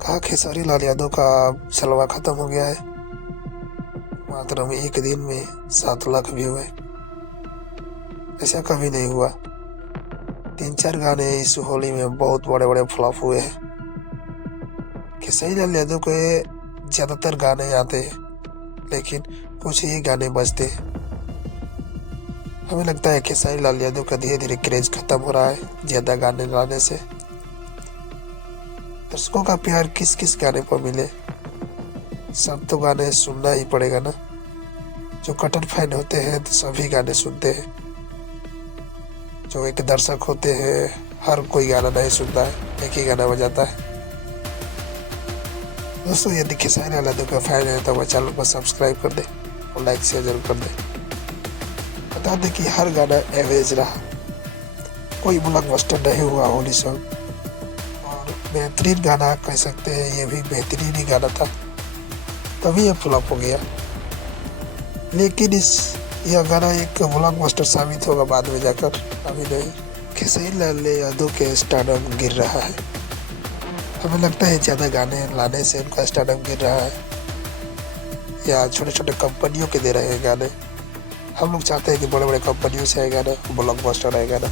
कहा खेसारी लाल यादव का जलवा खत्म हो गया है। मात्र में एक दिन में 7 लाख व्यू है। ऐसा कभी नहीं हुआ। 3-4 गाने इस होली में बहुत बड़े बड़े फ्लॉप हुए हैं। खेसारी लाल यादव के ज्यादातर गाने आते हैं, लेकिन कुछ ही गाने बजते हैं। हमें लगता है खेसारी लाल यादव का धीरे धीरे क्रेज खत्म हो रहा है ज्यादा गाने लाने से। दर्शकों का प्यार किस किस गाने पर मिले, सब तो गाने सुनना ही पड़ेगा ना। जो कटर फैन होते हैं तो सभी गाने सुनते हैं। जो एक दर्शक होते हैं हर कोई गाना नहीं सुनता है, एक ही गाना बजाता है। दोस्तों यदि खेसारी लाल यादव का फैन है तो वह चैनल को सब्सक्राइब कर दे और लाइक शेयर जरूर कर दे। बता दें कि हर गाना एवरेज रहा, कोई ब्लॉकबस्टर नहीं हुआ होली सॉन्ग। और बेहतरीन गाना कह सकते हैं, ये भी बेहतरीन ही गाना था, तभी ये फ्लॉप हो गया। लेकिन यह गाना एक ब्लॉकबस्टर साबित होगा बाद में जाकर, अभी नहीं। खेसारी लाल यादव के स्टारडम गिर रहा है। हमें लगता है ज़्यादा गाने लाने से उनका स्टारडम गिर रहा है, या छोटे छोटे कंपनियों के दे रहे हैं गाने। हम लोग चाहते हैं कि बड़े बड़े कंपनियों से आए गाना, ब्लॉकबस्टर आए गाना।